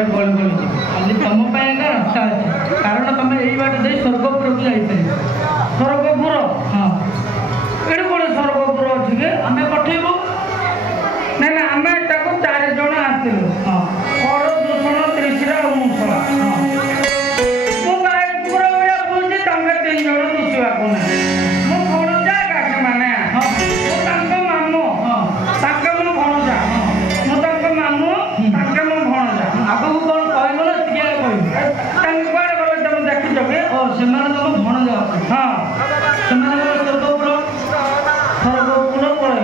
रास्तार गोल गोल खाली तुम एक रास्ता अच्छे कारण तुम यही बाट दे स्वर्गपुर को जापर स्वर्गपुर हाँ ये कौन स्वर्गपुर अच्छे कि आम पठेबू ना ना आम ताको 4 जन आसलु हाँ और दूषण त्रिशिरा और मुसला हाँ मु गायपुर भाया बोलती 3 जन दुसवा को ना मो भणजा काके माने हाँ मो तांको मामू हाँ ताके मो भणजा हाँ मो तांको मामू ताके मो भणजा आगो कोन कहबो ना तिके कहबो तांको बारे गले तुम देखि जगे ओ सेमान तुम भणजा हाँ सेमान स्वर्गपुर पड़े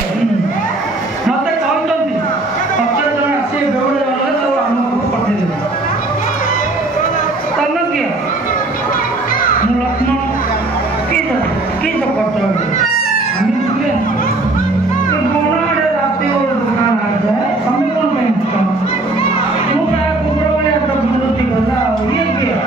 मत कहते 50 जन आसी बेउड़े गले तो आमको पठे दे तुम किए मु लक्ष्मण की तो करते हम किए तो बोनाडे राती और दुकान आ जाए हम कौन में मु का कुकुर वाले तो विरोधी गला ये किया